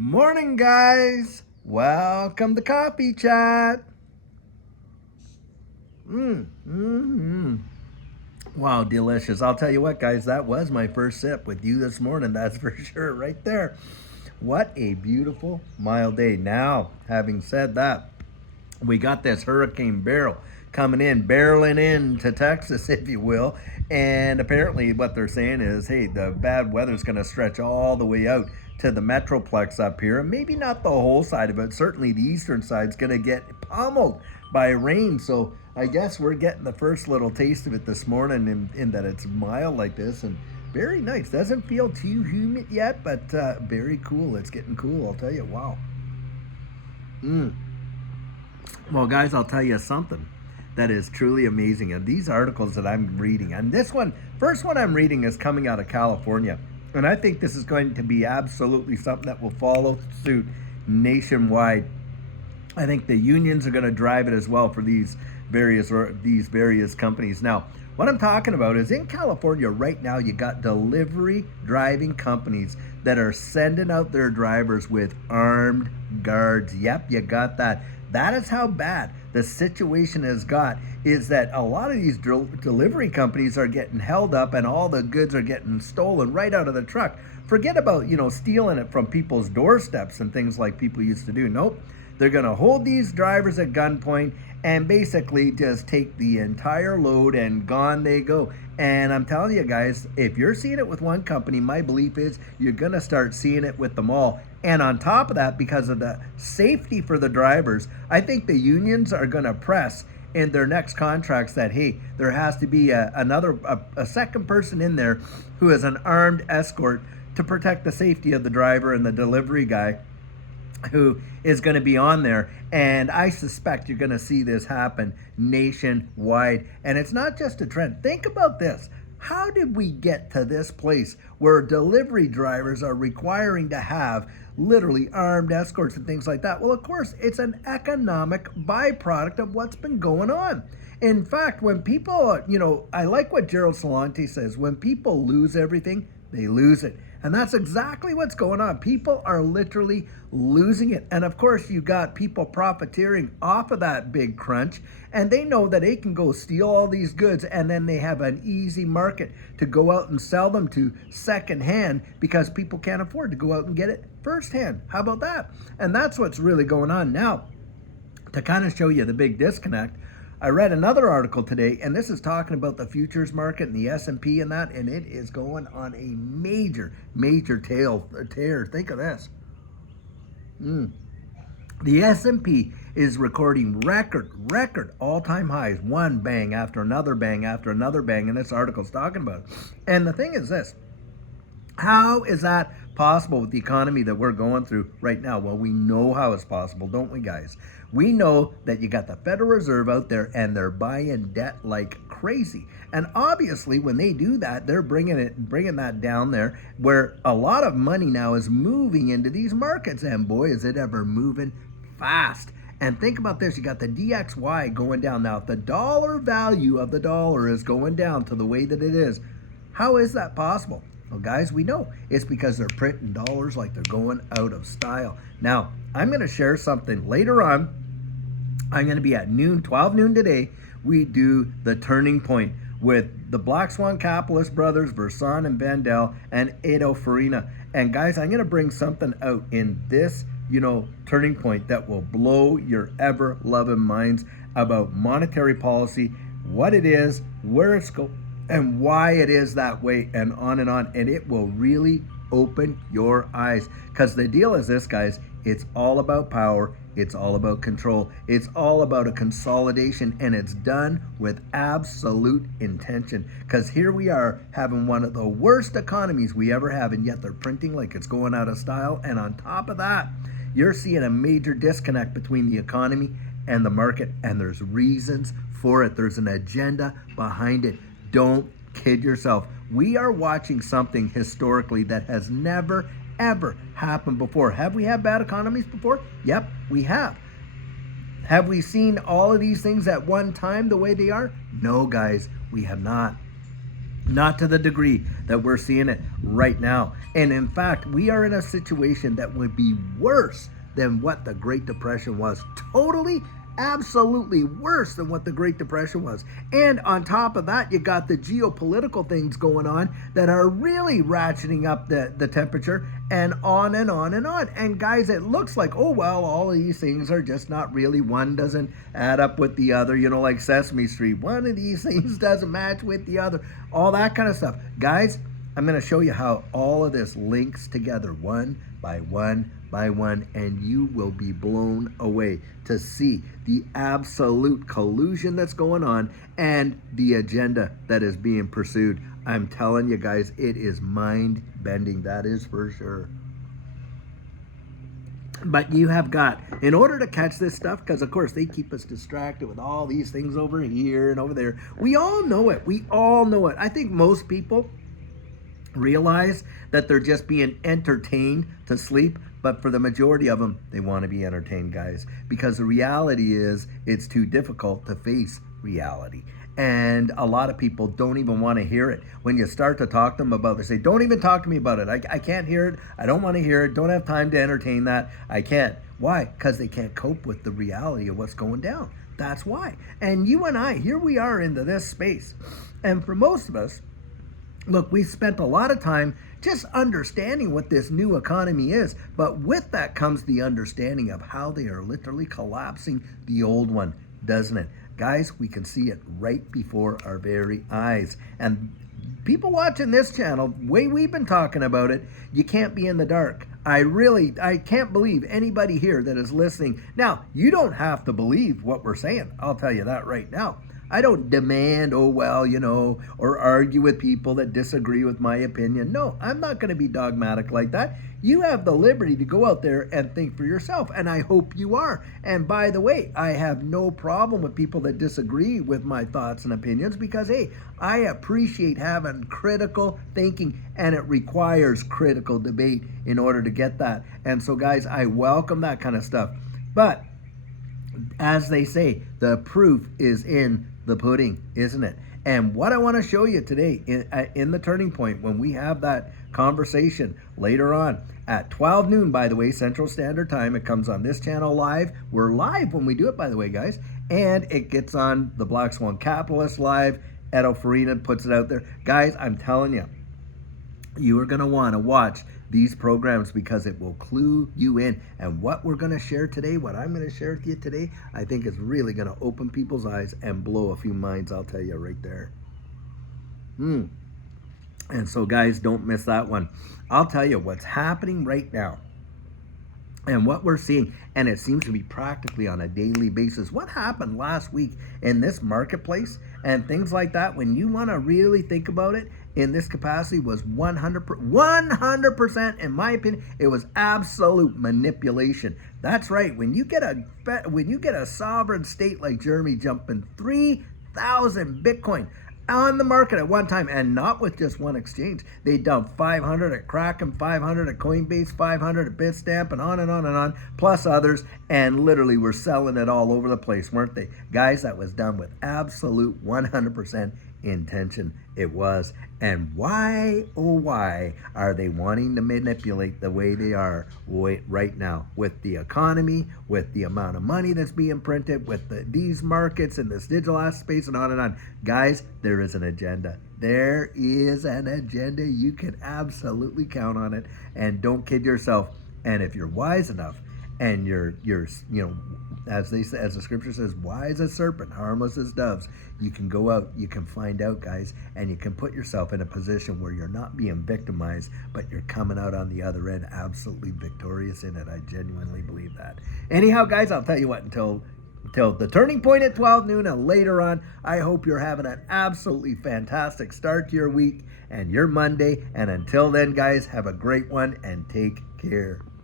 Morning, guys. Welcome to Coffee Chat. Mm. Wow, delicious. I'll tell you what, guys, that was my first sip with you this morning. That's for sure, right there. What a beautiful, mild day. Now, having said that, we got this Hurricane Beryl coming in, barreling into Texas, if you will. And apparently, what they're saying is, hey, the bad weather's going to stretch all the way out to the Metroplex up here. And maybe not the whole side of it. Certainly, the eastern side's going to get pummeled by rain. So I guess we're getting the first little taste of it this morning in that it's mild like this. And very nice. Doesn't feel too humid yet, but very cool. It's getting cool, I'll tell you. Wow. Mm. Well, guys, I'll tell you something that is truly amazing. And these articles that I'm reading, and this one, first one I'm reading is coming out of California. And I think this is going to be absolutely something that will follow suit nationwide. I think the unions are going to drive it as well for these various companies. Now, what I'm talking about is in California right now, you got delivery driving companies that are sending out their drivers with armed guards. Yep, you got that. That is how bad the situation has got. Is that a lot of these delivery companies are getting held up and all the goods are getting stolen right out of the truck. Forget about, stealing it from people's doorsteps and things like people used to do. Nope. They're going to hold these drivers at gunpoint and basically just take the entire load and gone they go. And I'm telling you guys, if you're seeing it with one company, my belief is you're going to start seeing it with them all. And on top of that, because of the safety for the drivers, I think the unions are going to press in their next contracts that, hey, there has to be a second person in there who is an armed escort to protect the safety of the driver and the delivery guy who is going to be on there. And I suspect you're going to see this happen nationwide. And it's not just a trend. Think about this. How did we get to this place where delivery drivers are requiring to have literally armed escorts and things like that? Well, of course, it's an economic byproduct of what's been going on. In fact, when people, I like what Gerald Celente says, when people lose everything, they lose it. And that's exactly what's going on. People are literally losing it. And of course, you got people profiteering off of that big crunch. And they know that they can go steal all these goods and then they have an easy market to go out and sell them to secondhand because people can't afford to go out and get it firsthand. How about that? And that's what's really going on now. To kind of show you the big disconnect, I read another article today, and this is talking about the futures market and the S&P and that, and it is going on a major tear. Think of this. The S&P is recording record all-time highs, one bang after another bang after another bang, and this article's talking about it. And the thing is this. How is that possible with the economy that we're going through right now? Well, we know how it's possible, don't we, guys? We know that you got the Federal Reserve out there and they're buying debt like crazy. And obviously, when they do that, they're bringing that down there where a lot of money now is moving into these markets. And boy, is it ever moving fast. And think about this, you got the DXY going down. Now, if the dollar value of the dollar is going down to the way that it is, how is that possible? Well, guys, we know it's because they're printing dollars like they're going out of style. Now, I'm going to share something later on. I'm going to be at 12 noon today. We do the turning point with the Black Swan Capitalist brothers, Versan and Vandel, and Edo Farina. And guys, I'm going to bring something out in this, turning point that will blow your ever-loving minds about monetary policy, what it is, where it's going, and why it is that way, and on and on. And it will really open your eyes. Because the deal is this, guys, it's all about power. It's all about control. It's all about a consolidation, and it's done with absolute intention. Because here we are having one of the worst economies we ever have, and yet they're printing like it's going out of style. And on top of that, you're seeing a major disconnect between the economy and the market, and there's reasons for it. There's an agenda behind it. Don't kid yourself. We are watching something historically that has never, ever happened before. Have we had bad economies before? Yep, we have. Have we seen all of these things at one time the way they are? No, guys, we have not. Not to the degree that we're seeing it right now. And in fact, we are in a situation that would be worse than what the Great Depression was. Totally, absolutely worse than what the Great Depression was. And on top of that, you got the geopolitical things going on that are really ratcheting up the temperature, and on and on and on. And guys, it looks like, oh, well, all of these things are just not really, one doesn't add up with the other, you know, like Sesame Street. One of these things doesn't match with the other, all that kind of stuff. Guys, I'm going to show you how all of this links together one by one by one, and you will be blown away to see the absolute collusion that's going on and the agenda that is being pursued. I'm telling you guys, it is mind-bending, that is for sure. But you have got, in order to catch this stuff, because of course they keep us distracted with all these things over here and over there. We all know it. We all know it. I think most people realize that they're just being entertained to sleep, but for the majority of them, they want to be entertained, guys, because the reality is it's too difficult to face reality. And a lot of people don't even want to hear it. When you start to talk to them about it, they say, don't even talk to me about it. I can't hear it. I don't want to hear it. Don't have time to entertain that. I can't. Why? Because they can't cope with the reality of what's going down. That's why. And you and I, here we are into this space. And for most of us, look, we've spent a lot of time just understanding what this new economy is. But with that comes the understanding of how they are literally collapsing the old one, doesn't it? Guys, we can see it right before our very eyes. And people watching this channel, the way we've been talking about it, you can't be in the dark. I can't believe anybody here that is listening. Now, you don't have to believe what we're saying. I'll tell you that right now. I don't demand, oh, well, you know, or argue with people that disagree with my opinion. No, I'm not going to be dogmatic like that. You have the liberty to go out there and think for yourself, and I hope you are. And by the way, I have no problem with people that disagree with my thoughts and opinions because, hey, I appreciate having critical thinking, and it requires critical debate in order to get that. And so, guys, I welcome that kind of stuff. But as they say, the proof is in the pudding, isn't it? And what I want to show you today in the turning point, when we have that conversation later on at 12 noon, by the way, Central Standard Time, it comes on this channel live. We're live when we do it, by the way, guys. And it gets on the Black Swan Capitalist live. Edo Farina puts it out there. Guys, I'm telling you, you are going to want to watch these programs because it will clue you in. And what we're going to share today, what I'm going to share with you today, I think is really going to open people's eyes and blow a few minds, I'll tell you right there. And so, guys, don't miss that one. I'll tell you what's happening right now and what we're seeing, and it seems to be practically on a daily basis. What happened last week in this marketplace and things like that, when you want to really think about it, in this capacity was 100%, in my opinion, it was absolute manipulation. That's right. When you get a sovereign state like Germany jumping 3,000 Bitcoin on the market at one time, and not with just one exchange. They dumped 500 at Kraken, 500 at Coinbase, 500 at Bitstamp, and on and on and on, plus others, and literally were selling it all over the place, weren't they? Guys, that was done with absolute 100% intention. It was. And why, oh why, are they wanting to manipulate the way they are right now with the economy, with the amount of money that's being printed, with these markets and this digital asset space, and on and on? Guys, there is an agenda. There is an agenda. You can absolutely count on it, and don't kid yourself. And if you're wise enough, and you're you know, as the scripture says, wise as serpent, harmless as doves, you can go out, you can find out, guys, and you can put yourself in a position where you're not being victimized, but you're coming out on the other end absolutely victorious in it. I genuinely believe that. Anyhow, guys, I'll tell you what, until the turning point at 12 noon and later on, I hope you're having an absolutely fantastic start to your week and your Monday. And until then, guys, have a great one and take care.